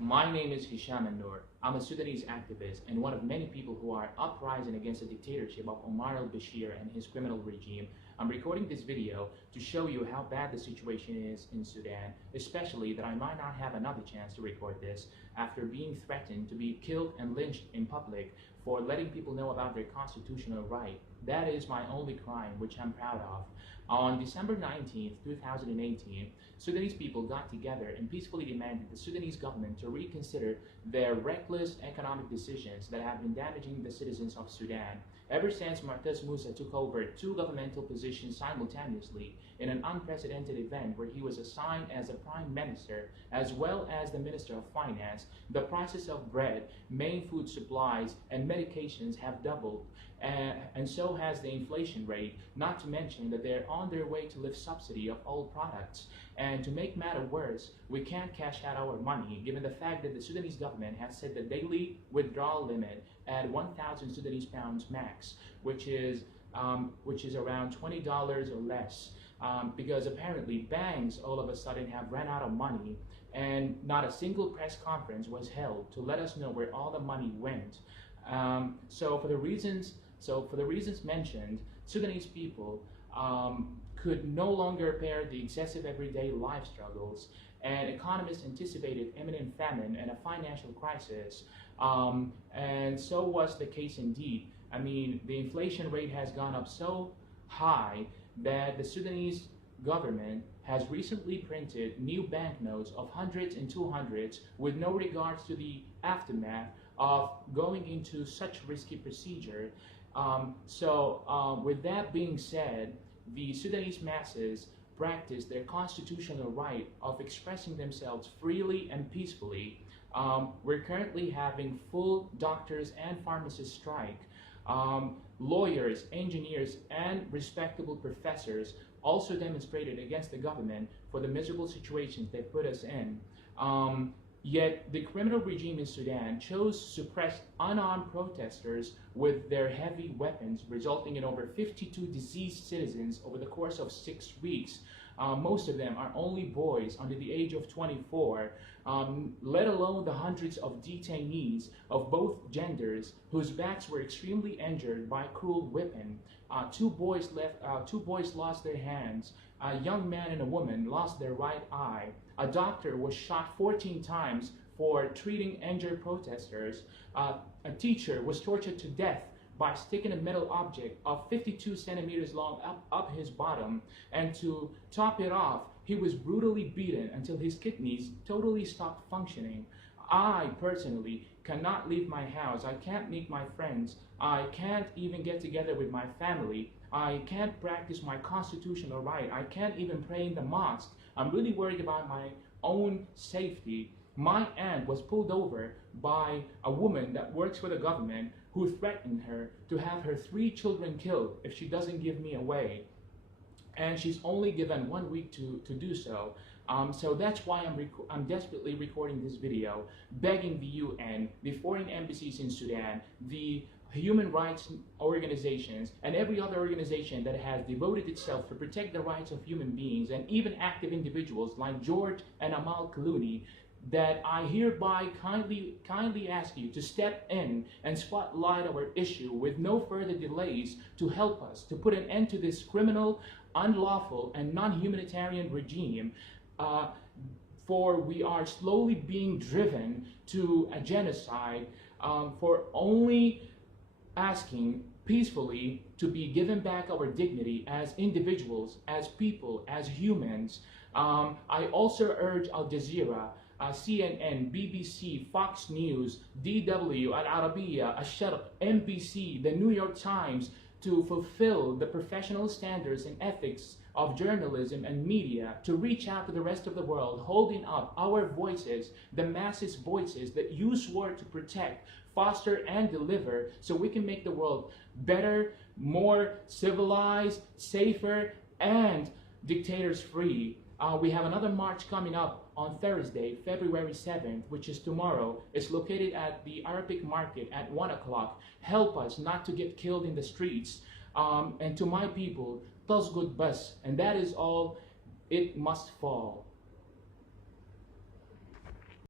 My name is Hisham Noor. I'm a Sudanese activist and one of many people who are uprising against the dictatorship of Omar al-Bashir and his criminal regime. I'm recording this video to show you how bad the situation is in Sudan, especially that I might not have another chance to record this after being threatened to be killed and lynched in public for letting people know about their constitutional right. That is my only crime, which I'm proud of. On December 19th, 2018, Sudanese people got together and peacefully demanded the Sudanese government to reconsider their reckless economic decisions that have been damaging the citizens of Sudan. Ever since Mu'taz Musa took over two governmental positions simultaneously in an unprecedented event where he was assigned as a prime minister as well as the minister of finance, the prices of bread, main food supplies, and medications have doubled, and so has the inflation rate, not to mention that they're on their way to lift subsidy of all products. And to make matter worse, we can't cash out our money given the fact that the Sudanese government has set the daily withdrawal limit at 1,000 Sudanese pounds max, which is around $20 or less. Because apparently banks all of a sudden have ran out of money and not a single press conference was held to let us know where all the money went. So for the reasons mentioned, Sudanese people could no longer bear the excessive everyday life struggles, and economists anticipated imminent famine and a financial crisis, and so was the case indeed. I mean, the inflation rate has gone up so high that the Sudanese government has recently printed new banknotes of hundreds and 200s with no regards to the aftermath of going into such risky procedure. With that being said, the Sudanese masses practice their constitutional right of expressing themselves freely and peacefully. We're currently having full doctors and pharmacists strike. Lawyers, engineers, and respectable professors also demonstrated against the government for the miserable situations they put us in. Yet the criminal regime in Sudan chose to suppress unarmed protesters with their heavy weapons, resulting in over 52 deceased citizens over the course of 6 weeks. Most of them are only boys under the age of 24, let alone the hundreds of detainees of both genders whose backs were extremely injured by cruel whipping. Two boys lost their hands. A young man and a woman lost their right eye. A doctor was shot 14 times for treating injured protesters. A teacher was tortured to death by sticking a metal object of 52 centimeters long up his bottom, and to top it off, he was brutally beaten until his kidneys totally stopped functioning. I personally cannot leave my house. I can't meet my friends. I can't even get together with my family. I can't practice my constitutional right. I can't even pray in the mosque. I'm really worried about my own safety. My aunt was pulled over by a woman that works for the government who threatened her to have her 3 children killed if she doesn't give me away. And she's only given 1 week to do so. So that's why I'm desperately recording this video, begging the UN, the foreign embassies in Sudan, the human rights organizations, and every other organization that has devoted itself to protect the rights of human beings, and even active individuals like George and Amal Clooney, that I hereby kindly ask you to step in and spotlight our issue with no further delays to help us to put an end to this criminal, unlawful, and non-humanitarian regime. For we are slowly being driven to a genocide for only asking peacefully to be given back our dignity as individuals, as people, as humans. I also urge Al Jazeera, CNN, BBC, Fox News, DW, Al Arabiya, Al Sharq, NBC, the New York Times to fulfill the professional standards and ethics of journalism and media, to reach out to the rest of the world, holding up our voices, the masses' voices that you swore to protect, foster, and deliver, so we can make the world better, more civilized, safer, and dictators free. We have another march coming up on Thursday, February 7th, which is tomorrow. It's located at the Arabic Market at 1 o'clock. Help us not to get killed in the streets. And to my people, tasgud bas, and that is all, it must fall.